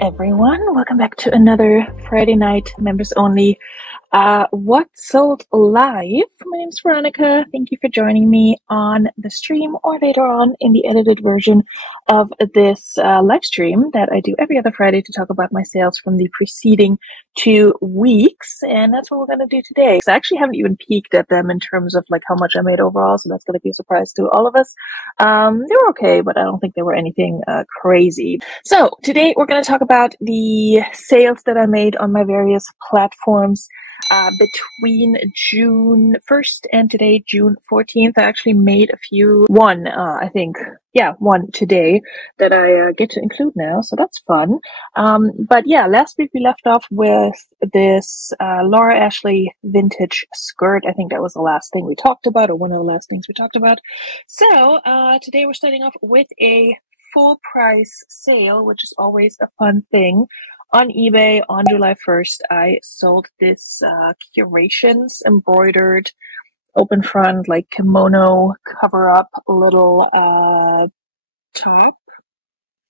Everyone, welcome back to another Friday night members only What Sold Live. My name is Veronika. Thank you for joining me on the stream or later on in the edited version of this live stream that I do every other Friday to talk about my sales from the preceding 2 weeks. And that's what we're going to do today. So I actually haven't even peeked at them in terms of like how much I made overall. So that's going to be a surprise to all of us. They were okay, but I don't think they were anything crazy. So today we're going to talk about the sales that I made on my various platforms between June 1st and today, June 14th. I actually made one today that I get to include now, so that's fun. But yeah, last week we left off with this Laura Ashley vintage skirt. I think that was the last thing we talked about, or one of the last things we talked about. So today we're starting off with a full price sale, which is always a fun thing. On eBay on July 1st, I sold this Curations embroidered open front, like kimono cover up little top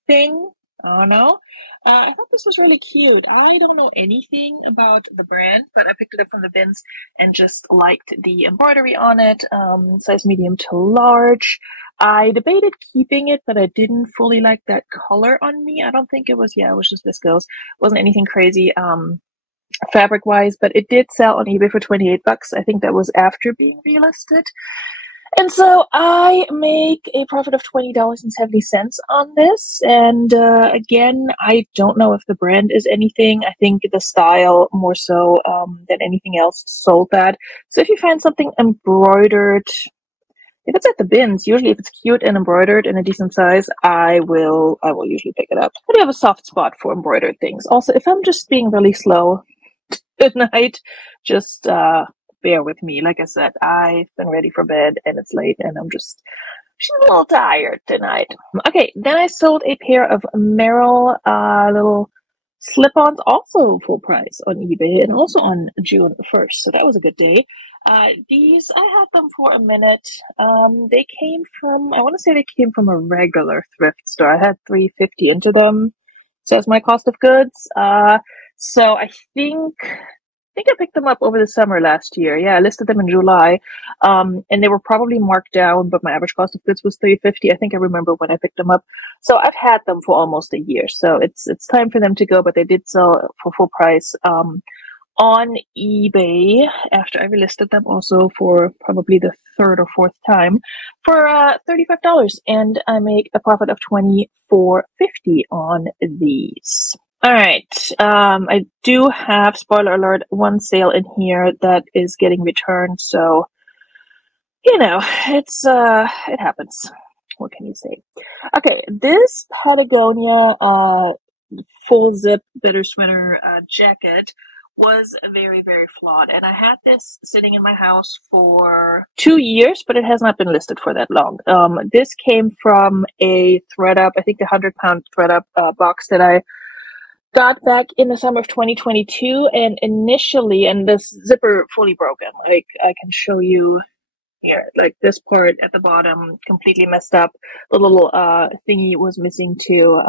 thing. I don't know. I thought this was really cute. I don't know anything about the brand, but I picked it up from the bins and just liked the embroidery on it. Size medium to large. I debated keeping it, but I didn't fully like that color on me. I don't think it was, it was just viscose. It wasn't anything crazy fabric wise, but it did sell on eBay for $28. I think that was after being relisted. And so I make a profit of $20.70 on this. And again, I don't know if the brand is anything. I think the style more so than anything else sold that. So if you find something embroidered, if it's at the bins, usually if it's cute and embroidered in a decent size, I will usually pick it up. I do have a soft spot for embroidered things. Also, if I'm just being really slow tonight, just bear with me. Like I said, I've been ready for bed and it's late and I'm just a little tired tonight. Okay, then I sold a pair of Merrill little slip-ons, also full price on eBay and also on June 1st. So that was a good day. These, I had them for a minute. They came from, I want to say they came from a regular thrift store. I had $3.50 into them. So that's my cost of goods. So I think I picked them up over the summer last year. Yeah, I listed them in July. And they were probably marked down, but my average cost of goods was $3.50. I think I remember when I picked them up. So I've had them for almost a year. So it's time for them to go, but they did sell for full price on eBay after I relisted them also for probably the third or fourth time for $35. And I make a profit of $24.50 on these. All right. I do have, spoiler alert, one sale in here that is getting returned. So, it's, it happens. What can you say? Okay. This Patagonia, full zip bitter sweater, jacket was very, very flawed. And I had this sitting in my house for 2 years, but it has not been listed for that long. This came from a ThredUp, I think the 100-pound ThredUp box that I got back in the summer of 2022, and initially, and this zipper fully broken. Like I can show you here, like this part at the bottom completely messed up. The little thingy was missing too.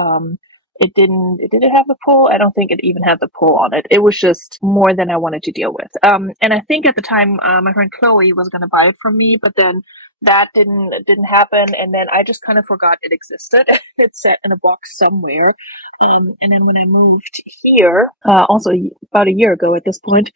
It didn't have the pull. I don't think it even had the pull on it. It was just more than I wanted to deal with. And I think at the time, my friend Chloe was going to buy it from me, but then that didn't happen. And then I just kind of forgot it existed. It sat in a box somewhere. And then when I moved here, also about a year ago at this point,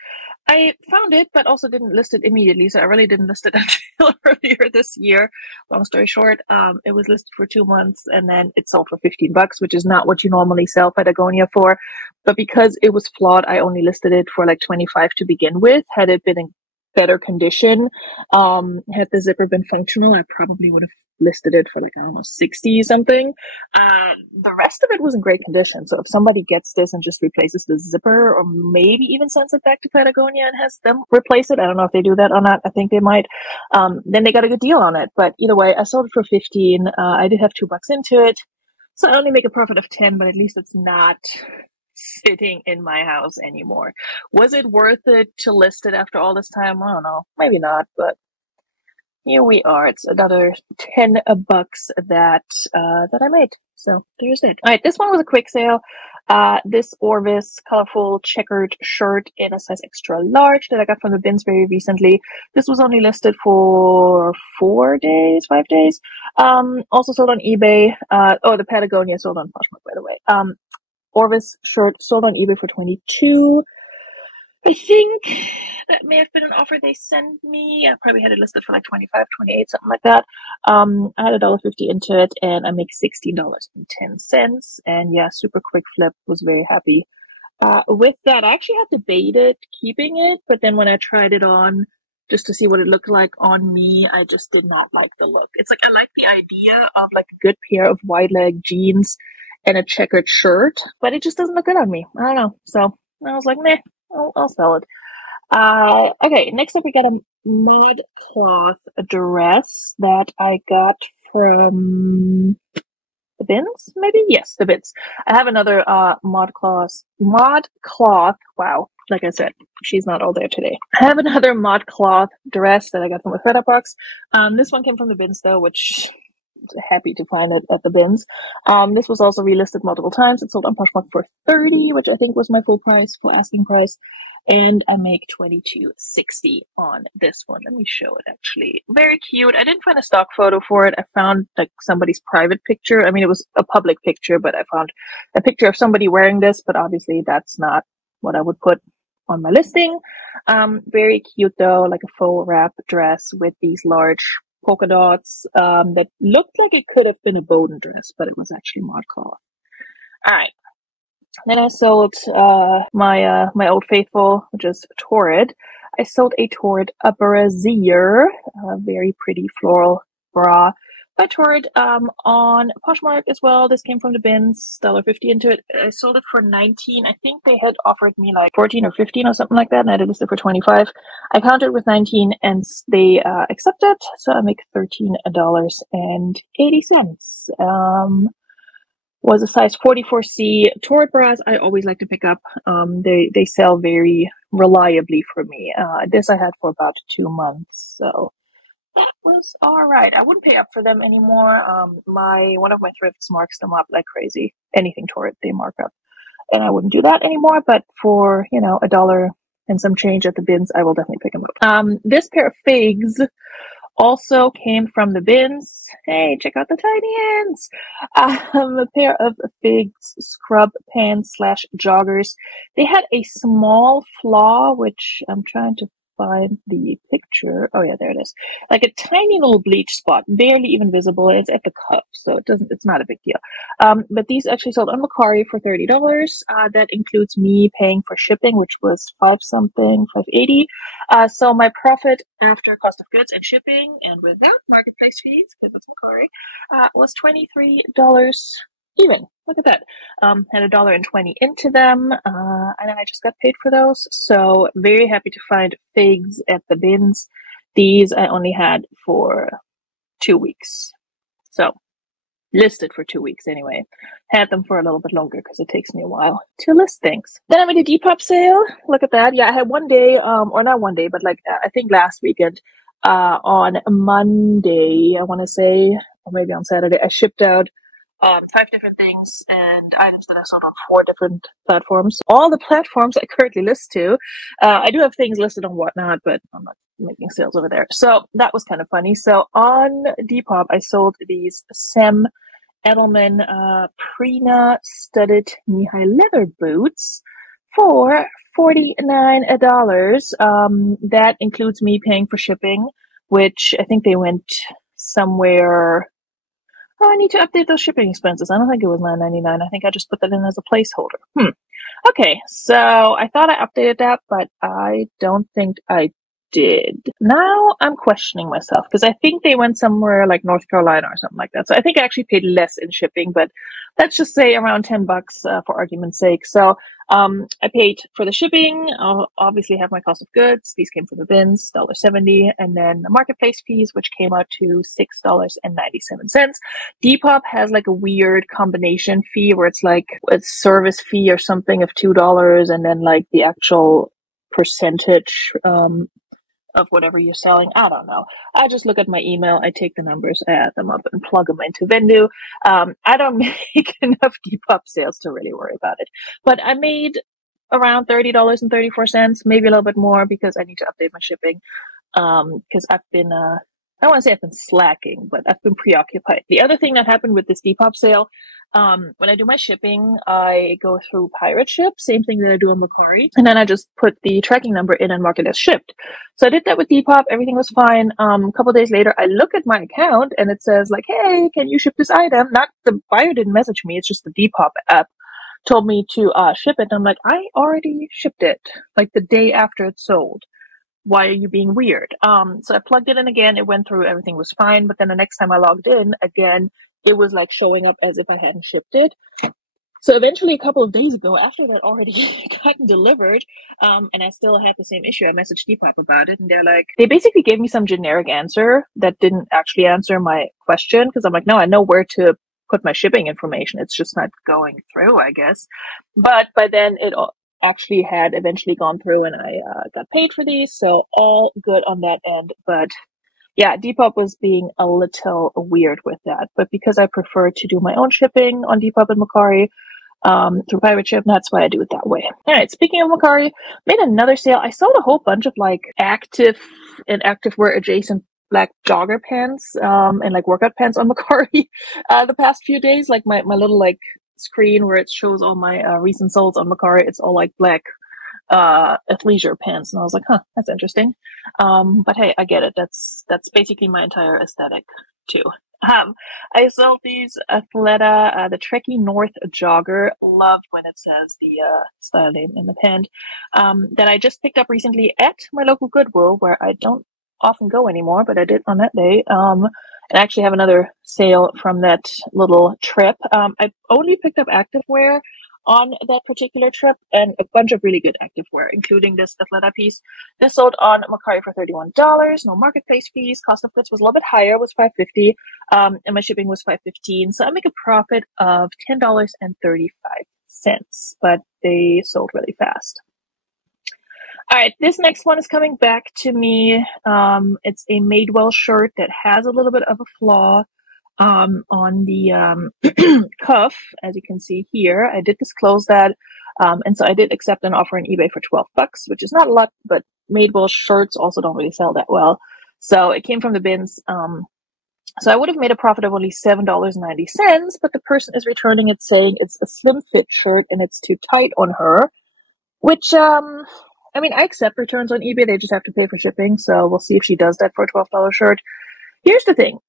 I found it, but also didn't list it immediately. So I really didn't list it until earlier this year. Long story short, it was listed for 2 months and then it sold for $15, which is not what you normally sell Patagonia for. But because it was flawed, I only listed it for like 25 to begin with. Had it been in better condition, had the zipper been functional, I probably would have listed it for like almost 60 something. The rest of it was in great condition. So if somebody gets this and just replaces the zipper, or maybe even sends it back to Patagonia and has them replace it, I don't know if they do that or not. I think they might. Then they got a good deal on it. But either way, I sold it for 15. I did have $2 into it. So I only make a profit of 10, but at least it's not sitting in my house anymore. Was it worth it to list it after all this time? I don't know. Maybe not, but here we are. It's another $10 that I made. So there's it. All right, this one was a quick sale. This Orvis colorful checkered shirt in a size extra large that I got from the bins very recently. This was only listed for 4 days, 5 days. Also sold on eBay. The Patagonia sold on Poshmark, by the way. Orvis shirt sold on eBay for 22. I think that may have been an offer they sent me. I probably had it listed for like 25, 28, something like that. I had $1.50 into it and I make $16.10. And yeah, super quick flip, was very happy. With that, I actually had debated keeping it, but then when I tried it on just to see what it looked like on me, I just did not like the look. It's like I like the idea of like a good pair of wide leg jeans and a checkered shirt, but it just doesn't look good on me. I don't know. So I was like, meh, I'll sell it. Okay, next up we got a mod cloth dress that I got from the bins, maybe? Yes, the bins. I have another mod cloth. Wow, like I said, she's not all there today. I have another mod cloth dress that I got from a FedEx box. This one came from the bins though, which happy to find it at the bins. This was also relisted multiple times. It sold on Poshmark for $30, which I think was my full asking price. And I make $22.60 on this one. Let me show it actually. Very cute. I didn't find a stock photo for it. I found like somebody's private picture. I mean, it was a public picture, but I found a picture of somebody wearing this, but obviously that's not what I would put on my listing. Very cute though, like a faux wrap dress with these large polka dots that looked like it could have been a Bowden dress, but it was actually mod cloth. All right. Then I sold my old faithful, which is Torrid. I sold a Torrid brassiere, a very pretty floral bra by Torrid on Poshmark as well. This came from the bins, $1.50 into it. I sold it for 19. I think they had offered me like 14 or 15 or something like that, and I had listed for 25. I counted with 19 and they accepted, so I make $13.80. Was a size 44C. Torrid bras I always like to pick up. They sell very reliably for me. This I had for about 2 months, so that was alright. I wouldn't pay up for them anymore. One of my thrifts marks them up like crazy. Anything Torrid, they mark up. And I wouldn't do that anymore, but for, $1 and some change at the bins, I will definitely pick them up. This pair of figs also came from the bins. Hey, check out the tiny ends. A pair of figs scrub pants / joggers. They had a small flaw, which I'm trying to find the picture. Oh yeah, there it is. Like a tiny little bleach spot, barely even visible. It's at the cuff, so it's not a big deal. But these actually sold on Mercari for $30. That includes me paying for shipping, which was $5.80. So my profit after cost of goods and shipping and without marketplace fees, because it's Mercari, was $23 even. Look at that. Had $1.20 into them, and I just got paid for those. So very happy to find figs at the bins. These I only had for 2 weeks. So listed for 2 weeks anyway. Had them for a little bit longer because it takes me a while to list things. Then I made a Depop sale. Look at that. Yeah, I had one day, or not one day, but like I think last weekend, on Monday, I want to say, or maybe on Saturday, I shipped out 5 different things and items that I sold on 4 different platforms. All the platforms I currently list to. I do have things listed on Whatnot, but I'm not making sales over there. So that was kind of funny. So on Depop, I sold these Sam Edelman Prina studded knee-high leather boots for $49. That includes me paying for shipping, which I think they went somewhere. Oh, I need to update those shipping expenses. I don't think it was $9.99. I think I just put that in as a placeholder. Okay, so I thought I updated that, but I don't think I did. Now I'm questioning myself because I think they went somewhere like North Carolina or something like that. So I think I actually paid less in shipping, but let's just say around $10 for argument's sake. So I paid for the shipping. I'll obviously have my cost of goods. These came from the bins, $1.70, and then the marketplace fees, which came out to $6.97. Depop has like a weird combination fee where it's like a service fee or something of $2, and then like the actual percentage of whatever you're selling. I don't know. I just look at my email, I take the numbers, add them up, and plug them into Vendu. I don't make enough Depop sales to really worry about it. But I made around $30.34, maybe a little bit more because I need to update my shipping. Because I've been, I don't want to say I've been slacking, but I've been preoccupied. The other thing that happened with this Depop sale, when I do my shipping, I go through Pirate Ship, same thing that I do on Mercari, and then I just put the tracking number in and mark it as shipped. So I did that with Depop, everything was fine. A couple days later, I look at my account and it says like, hey, can you ship this item? Not the buyer didn't message me, it's just the Depop app told me to ship it. And I'm like, I already shipped it, like the day after it sold. Why are you being weird? So I plugged it in again. It went through. Everything was fine. But then the next time I logged in again, it was like showing up as if I hadn't shipped it. So eventually, a couple of days ago, after that already gotten delivered, and I still had the same issue, I messaged Depop about it, and they basically gave me some generic answer that didn't actually answer my question, because I'm like, no, I know where to put my shipping information. It's just not going through, I guess. But by then, it actually had eventually gone through, and I got paid for these, so all good on that end. But yeah, Depop was being a little weird with that. But because I prefer to do my own shipping on Depop and Mercari, through Pirate Ship, that's why I do it that way. All right, speaking of Mercari, made another sale. I sold a whole bunch of like active and activewear adjacent black jogger pants, and like workout pants on Mercari, the past few days. Like my little like screen where it shows all my recent solds on Mercari, it's all like black athleisure pants, and I was like, huh, that's interesting. But hey, I get it. That's basically my entire aesthetic too. I sold these Athleta, the Trekkie North jogger. Loved when it says the style name in the pen. That I just picked up recently at my local Goodwill, where I don't often go anymore, but I did on that day. And I actually have another sale from that little trip. I only picked up activewear on that particular trip, and a bunch of really good activewear, including this Athleta piece. This sold on Mercari for $31, no marketplace fees. Cost of goods was a little bit higher, was $5.50, and my shipping was $5.15. So I make a profit of $10.35, but they sold really fast. All right, this next one is coming back to me. It's a Madewell shirt that has a little bit of a flaw on the cuff, as you can see here. I did disclose that, and so I did accept an offer on eBay for $12, which is not a lot, but Madewell shirts also don't really sell that well. So it came from the bins. So I would have made a profit of only $7.90, but the person is returning it saying it's a slim fit shirt and it's too tight on her, which, I mean, I accept returns on eBay. They just have to pay for shipping. So we'll see if she does that for a $12 shirt. Here's the thing.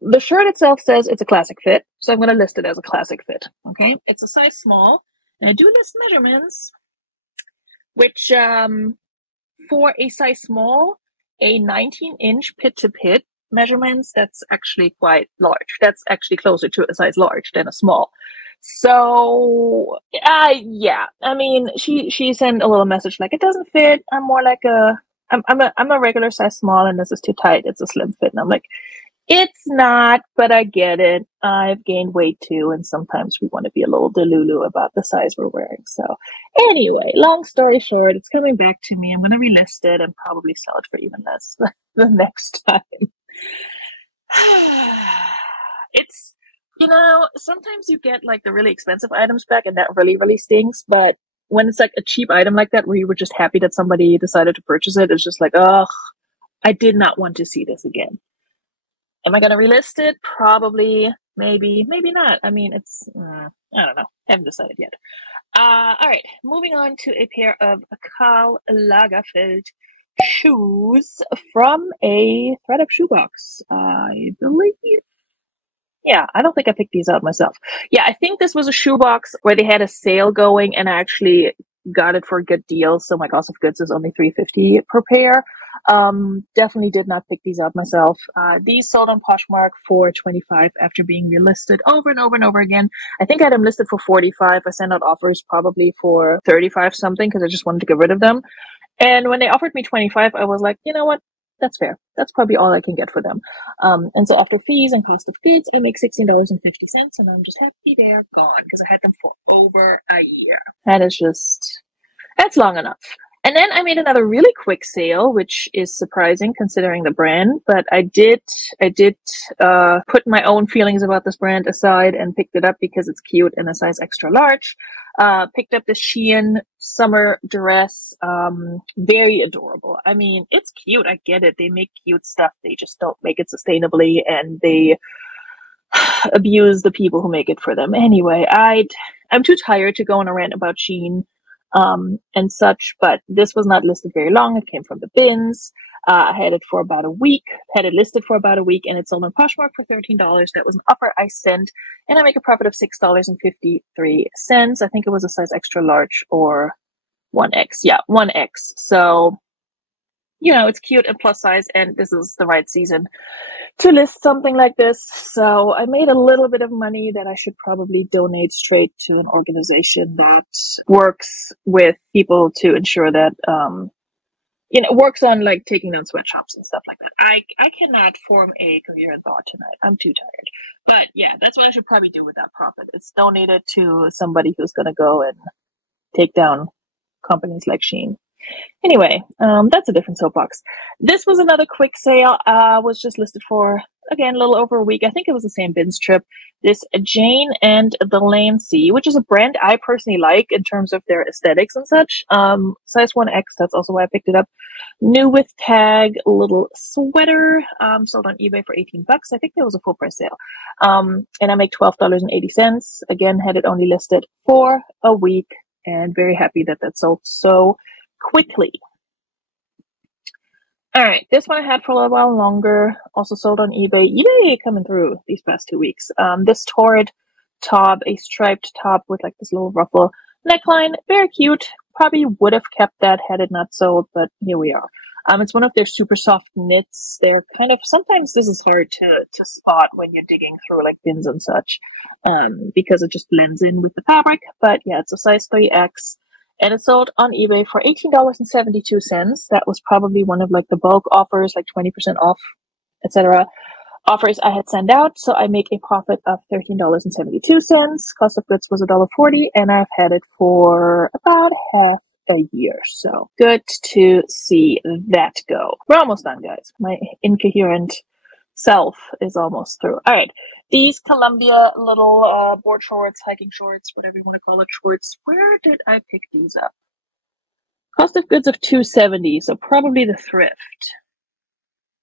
The shirt itself says it's a classic fit, so I'm going to list it as a classic fit. Okay, it's a size small, and I do list measurements, which for a size small, a 19-inch pit-to-pit measurements, that's actually quite large. That's actually closer to a size large than a small. So yeah, I mean, she sent a little message like, it doesn't fit. I'm more like I'm a regular size small, and this is too tight. It's a slim fit, and I'm like, it's not, but I get it. I've gained weight too, and sometimes we want to be a little delulu about the size we're wearing. So anyway, long story short, it's coming back to me. I'm going to relist it and probably sell it for even less the next time. It's, sometimes you get like the really expensive items back, and that really, really stinks. But when it's like a cheap item like that, where you were just happy that somebody decided to purchase it, it's just like, ugh, I did not want to see this again. Am I going to relist it? Probably. Maybe. Maybe not. I mean, it's, I don't know. Haven't decided yet. All right. Moving on to a pair of Karl Lagerfeld shoes from a ThredUp shoebox, I believe. Yeah, I don't think I picked these out myself. Yeah, I think this was a shoebox where they had a sale going, and I actually got it for a good deal. So my cost of goods is only $3.50 per pair. Definitely did not pick these out myself. These sold on Poshmark for $25 after being relisted over and over and over again. I think I had them listed for $45. I sent out offers probably for $35 something because I just wanted to get rid of them. And when they offered me $25, I was like, you know what? That's fair. That's probably all I can get for them. And so after fees and cost of goods, I make $16.50, and I'm just happy they are gone because I had them for over a year. That's long enough. And then I made another really quick sale, which is surprising considering the brand, but I did put my own feelings about this brand aside and picked it up because it's cute and a size extra large. Picked up the Shein summer dress. Very adorable. I mean, it's cute. I get it. They make cute stuff. They just don't make it sustainably, and they abuse the people who make it for them. Anyway, I'm too tired to go on a rant about Shein and such, but this was not listed very long. It came from the bins. I had it for about a week, had it listed for about a week, and it sold on Poshmark for $13. That was an offer I sent, and I make a profit of $6.53. I think it was a size extra large or 1X. Yeah, 1X. So, it's cute and plus size, and this is the right season to list something like this. So I made a little bit of money that I should probably donate straight to an organization that works with people to ensure that, works on like taking down sweatshops and stuff like that. I cannot form a coherent thought tonight. I'm too tired. But yeah, that's what I should probably do with that profit. It's donated to somebody who's going to go and take down companies like Shein. Anyway, that's a different soapbox. This was another quick sale. Was just listed for, again, a little over a week. I think it was the same bins trip. This Jane and the Lancy, which is a brand I personally like in terms of their aesthetics and such. Size 1X, that's also why I picked it up. New with tag, little sweater, sold on eBay for $18. I think that was a full price sale. And I make $12.80. Again, had it only listed for a week, and very happy that that sold so quickly. All right, this one I had for a little while longer, also sold on eBay. eBay coming through these past 2 weeks. This torrid top, a striped top with like this little ruffle neckline, very cute. Probably would have kept that had it not sold, but here we are. It's one of their super soft knits. They're kind of, sometimes this is hard to spot when you're digging through like bins and such, because it just blends in with the fabric. But yeah, it's a size 3X. And it sold on eBay for $18.72. That was probably one of like the bulk offers, like 20% off, etc. offers I had sent out. So I make a profit of $13.72. Cost of goods was $1.40, and I've had it for about half a year. So good to see that go. We're almost done, guys. My incoherent self is almost through. All right. These Columbia little board shorts, hiking shorts, whatever you want to call it, shorts. Where did I pick these up? Cost of goods of $2.70, so probably the thrift.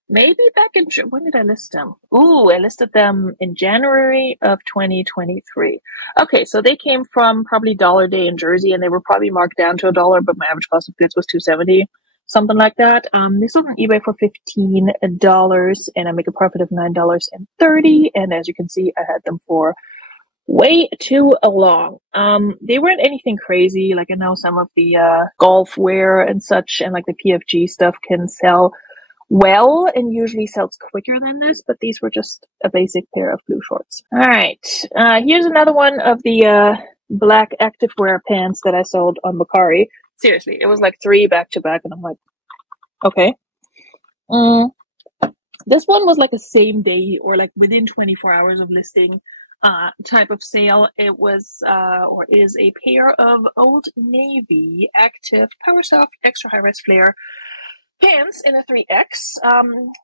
Maybe back in, when did I list them? Ooh, I listed them in January of 2023. Okay, so they came from probably Dollar Day in Jersey, and they were probably marked down to $1, but my average cost of goods was $2.70. Something like that. They sold on eBay for $15, and I make a profit of $9.30. And as you can see, I had them for way too long. They weren't anything crazy. Like I know some of the golf wear and such, and like the PFG stuff can sell well and usually sells quicker than this, but these were just a basic pair of blue shorts. All right, here's another one of the black activewear pants that I sold on Mercari. Seriously, it was like 3 back to back, and I'm like, okay. This one was like a same day or like within 24 hours of listing type of sale. It was or is a pair of Old Navy active Power Soft extra high rise flare pants in a 3X.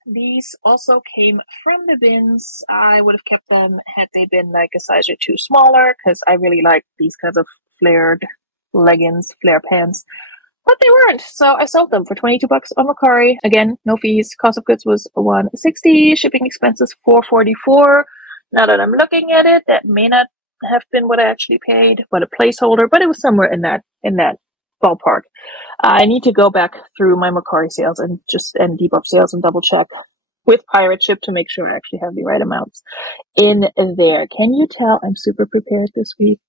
These also came from the bins. I would have kept them had they been like a size or 2 smaller, because I really like these kinds of flared leggings, flare pants. But they weren't, so I sold them for $22 on Mercari. Again, no fees. Cost of goods was $160. Shipping expenses $444. Now that I'm looking at it, that may not have been what I actually paid, but a placeholder. But it was somewhere in that ballpark. I need to go back through my Mercari sales and Depop sales and double check with Pirate Ship to make sure I actually have the right amounts in there. Can you tell I'm super prepared this week?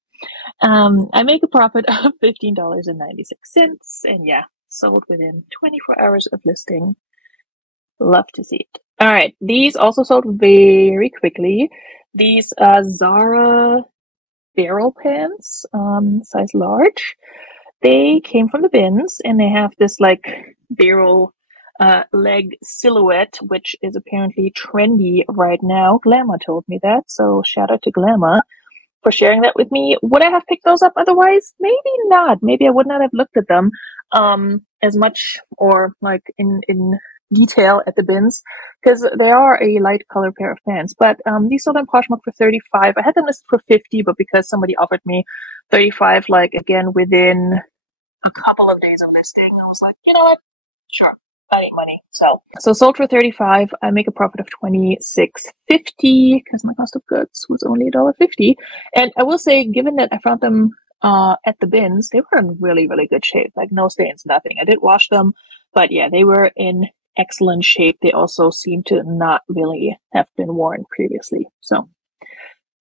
I make a profit of $15.96, and yeah, sold within 24 hours of listing. Love to see it. All right, these also sold very quickly. These Zara barrel pants, size large. They came from the bins, and they have this like barrel leg silhouette, which is apparently trendy right now. Glamour told me that, so shout out to Glamour for sharing that with me. Would I have picked those up otherwise? Maybe not. Maybe I would not have looked at them. as much or like in detail at the bins because they are a light color pair of pants. But these sold on Poshmark for 35. I had them listed for 50, but because somebody offered me 35, like again within a couple of days of listing, I was like, you know what? Sure. I need money. So sold for 35. I make a profit of 26.50 because my cost of goods was only $1.50. And I will say, given that I found them at the bins, they were in really, really good shape. Like no stains, nothing. I did wash them, but yeah, they were in excellent shape. They also seem to not really have been worn previously. So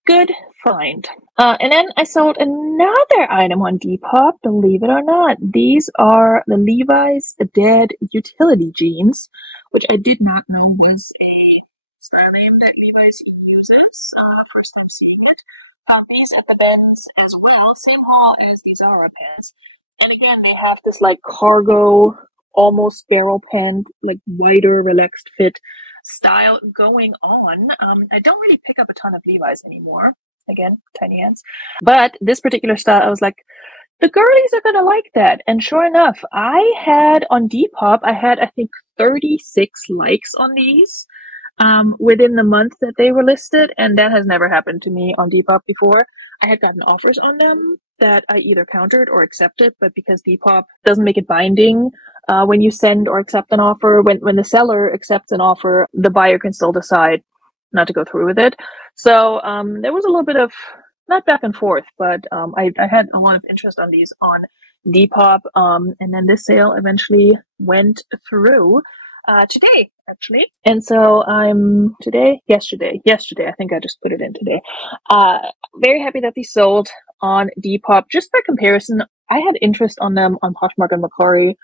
good find. And then I sold another item on Depop, believe it or not. These are the Levi's Dead Utility Jeans, which I did not know was a style name that Levi's uses. First time seeing it. These have the bins as well, same haul as these Zara bins. And again, they have this like cargo, almost barrel pant, like wider, relaxed fit style going on. I don't really pick up a ton of Levi's anymore. Again, tiny hands. But this particular style, I was like, the girlies are gonna like that. And sure enough, I had on Depop, I think 36 likes on these within the month that they were listed, and that has never happened to me on Depop before. I had gotten offers on them that I either countered or accepted, but because Depop doesn't make it binding when you send or accept an offer, when the seller accepts an offer, the buyer can still decide not to go through with it. So there was a little bit of not back and forth, but I had a lot of interest on these on Depop, and then this sale eventually went through today, actually. And so yesterday, I think I just put it in today. Very happy that these sold on Depop. Just by comparison, I had interest on them on Poshmark and Mercari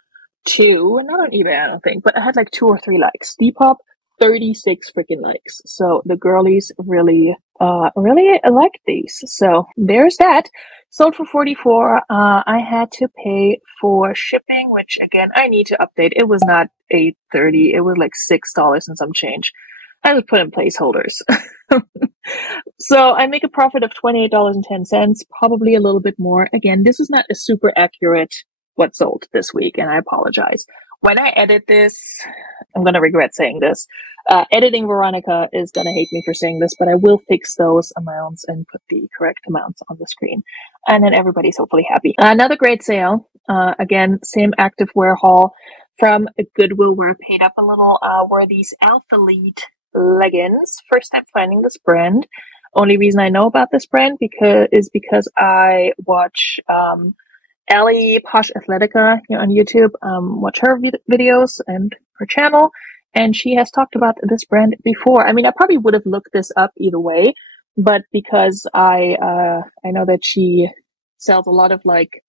too, not on eBay, I don't think, but I had like 2 or 3 likes. Depop, 36 freaking likes. So the girlies really liked these. So there's that. Sold for 44. I had to pay for shipping, which again, I need to update. It was not $8.30. It was like $6 and some change. I would put in placeholders. So I make a profit of $28.10, probably a little bit more. Again, this is not a super accurate what sold this week, and I apologize. When I edit this, I'm going to regret saying this. Editing Veronika is going to hate me for saying this, but I will fix those amounts and put the correct amounts on the screen. And then everybody's hopefully happy. Another great sale. Again, same activewear haul from Goodwill where I paid up a little, were these Alphalete leggings. First time finding this brand. Only reason I know about this brand is because I watch Allie Posh Athletica on YouTube, watch her videos and her channel, and she has talked about this brand before. I mean, I probably would have looked this up either way, but because I know that she sells a lot of like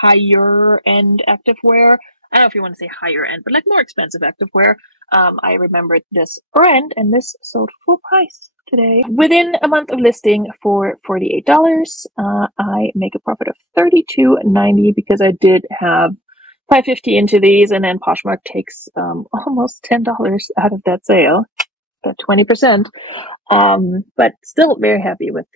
higher end activewear. I don't know if you want to say higher end, but like more expensive activewear. I remembered this brand, and this sold full price today. Within a month of listing for $48, I make a profit of $32.90 because I did have $5.50 into these, and then Poshmark takes almost $10 out of that sale, about 20%. But still very happy with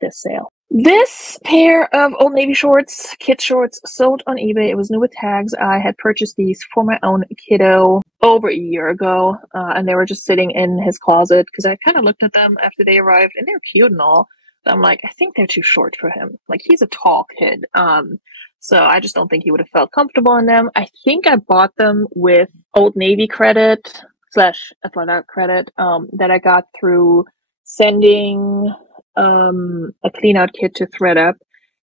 this sale. This pair of Old Navy shorts, kid shorts, sold on eBay. It was new with tags. I had purchased these for my own kiddo over a year ago, and they were just sitting in his closet because I kind of looked at them after they arrived, and they're cute and all. But I'm like, I think they're too short for him. Like, he's a tall kid. So I just don't think he would have felt comfortable in them. I think I bought them with Old Navy credit / Athleta credit that I got through sending a clean out kit to ThredUp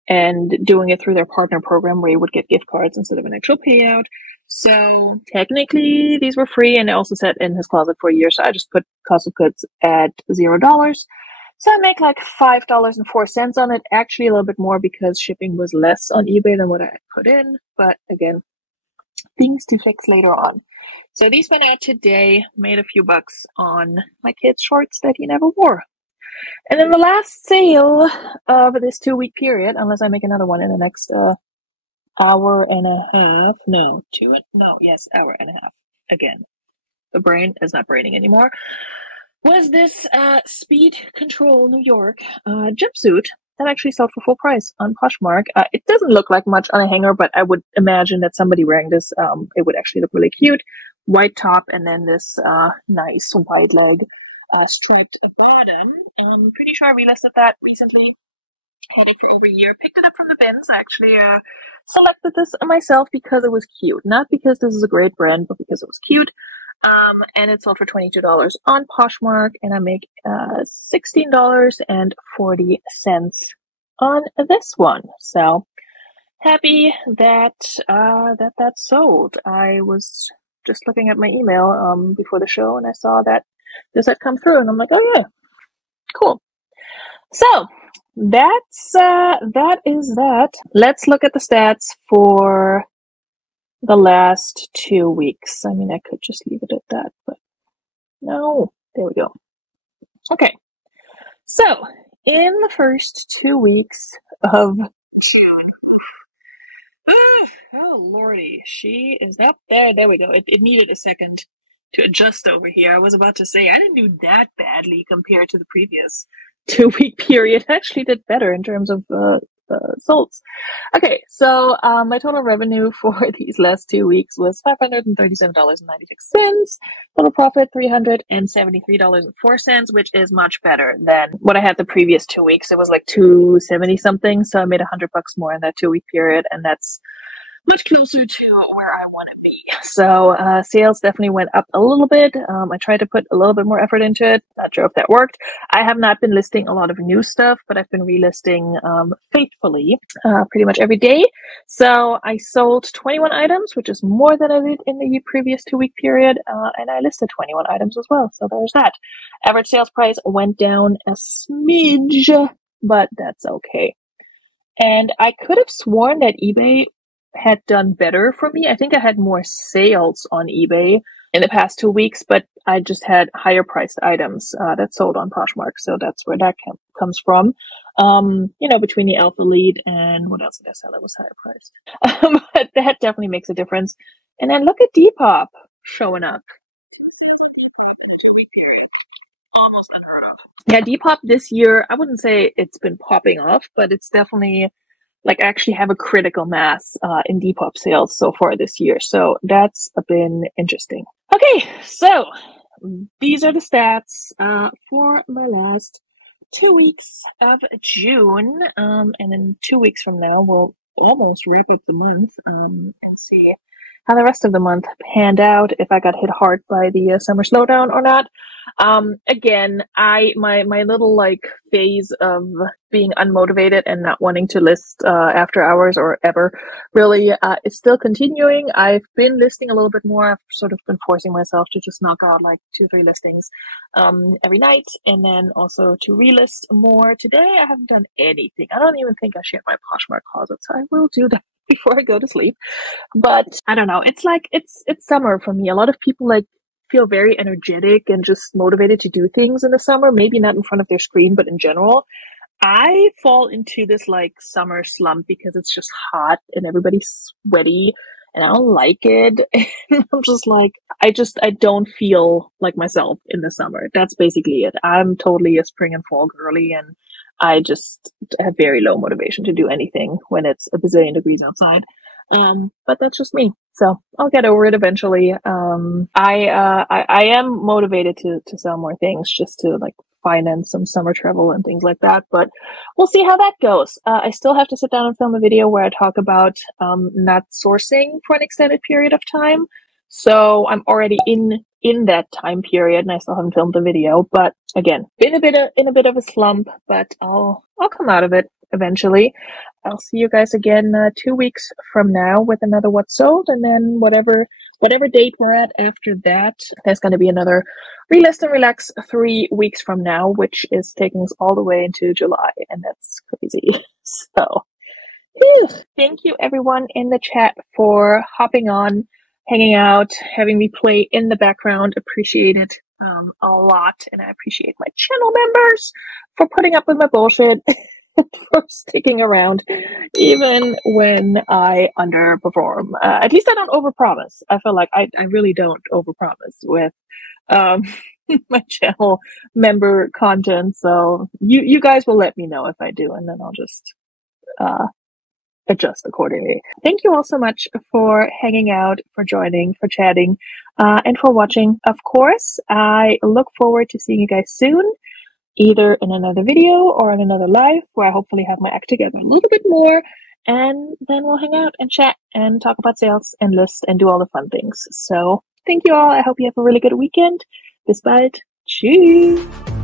and doing it through their partner program where you would get gift cards instead of an actual payout. So technically these were free, and they also sat in his closet for a year. So I just put cost of goods at $0. So I make like $5.04 on it. Actually a little bit more because shipping was less on eBay than what I had put in. But again, things to fix later on. So these went out today, made a few bucks on my kid's shorts that he never wore. And then the last sale of this 2-week period, unless I make another one in the next hour and a half. Hour and a half. Again, the brain is not braining anymore. Was this Speed Control New York jumpsuit that actually sold for full price on Poshmark. It doesn't look like much on a hanger, but I would imagine that somebody wearing this, it would actually look really cute. White top and then this nice wide leg striped bottom. Pretty sure I relisted that recently. Had it for over a year. Picked it up from the bins. I actually selected this myself because it was cute. Not because this is a great brand, but because it was cute. And it sold for $22 on Poshmark, and I make $16.40 on this one. So happy that that sold. I was just looking at my email before the show, and I saw that this had come through, and I'm like, oh yeah, cool. So that is that. Let's look at the stats for the last 2 weeks. I mean, I could just leave it at that, but no. There we go. Okay. So in the first 2 weeks of oh lordy, she is up there. There we go. It needed a second to adjust over here. I was about to say I didn't do that badly compared to the previous 2-week period. I actually did better in terms of results. Okay, so my total revenue for these last 2 weeks was $537.96. Total profit $373.04, which is much better than what I had the previous 2 weeks. It was like 270 something, so I made $100 more in that 2-week period, and that's much closer to where I want to be. So sales definitely went up a little bit. I tried to put a little bit more effort into it. Not sure if that worked. I have not been listing a lot of new stuff, but I've been relisting faithfully pretty much every day. So I sold 21 items, which is more than I did in the previous 2-week period, and I listed 21 items as well. So there's that. Average sales price went down a smidge, but that's okay. And I could have sworn that eBay had done better for me. I think I had more sales on eBay in the past 2 weeks, but I just had higher priced items that sold on Poshmark. So that's where that comes from. Between the Alpha Lead and what else did I sell that was higher priced? But that definitely makes a difference. And then look at Depop showing up. Yeah, Depop this year, I wouldn't say it's been popping off, but it's definitely like I actually have a critical mass in Depop sales so far this year. So that's been interesting. Okay, so these are the stats for my last 2 weeks of June. And in 2 weeks from now, we'll almost wrap up the month and see how the rest of the month panned out, if I got hit hard by the summer slowdown or not. Again, my little like phase of being unmotivated and not wanting to list after hours or ever really is still continuing. I've been listing a little bit more. I've sort of been forcing myself to just knock out like 2-3 listings every night, and then also to relist more. Today I haven't done anything. I don't even think I shared my Poshmark closet, so I will do that before I go to sleep. But I don't know. It's like it's summer for me. A lot of people like feel very energetic and just motivated to do things in the summer. Maybe not in front of their screen, but in general. I fall into this like summer slump because it's just hot and everybody's sweaty and I don't like it. And I'm just like, I don't feel like myself in the summer. That's basically it. I'm totally a spring and fall girly, and I just have very low motivation to do anything when it's a bazillion degrees outside. But that's just me. So I'll get over it eventually. I am motivated to sell more things just to like finance some summer travel and things like that, but we'll see how that goes. I still have to sit down and film a video where I talk about not sourcing for an extended period of time. So I'm already in that time period, and I still haven't filmed the video. But again, in a bit of a slump, but I'll come out of it eventually. I'll see you guys again 2 weeks from now with another What Sold, and then whatever date we're at after that, there's going to be another Relist and Relax 3 weeks from now, which is taking us all the way into July, and that's crazy. So, thank you everyone in the chat for hopping on, hanging out, having me play in the background. Appreciate it a lot, and I appreciate my channel members for putting up with my bullshit. For sticking around even when I underperform. At least I don't overpromise. I feel like I really don't overpromise with my channel member content. So you guys will let me know if I do, and then I'll just adjust accordingly. Thank you all so much for hanging out, for joining, for chatting, and for watching. Of course, I look forward to seeing you guys soon, either in another video or in another live where I hopefully have my act together a little bit more, and then we'll hang out and chat and talk about sales and lists and do all the fun things. So thank you all. I hope you have a really good weekend. Bis bald. Tschüss.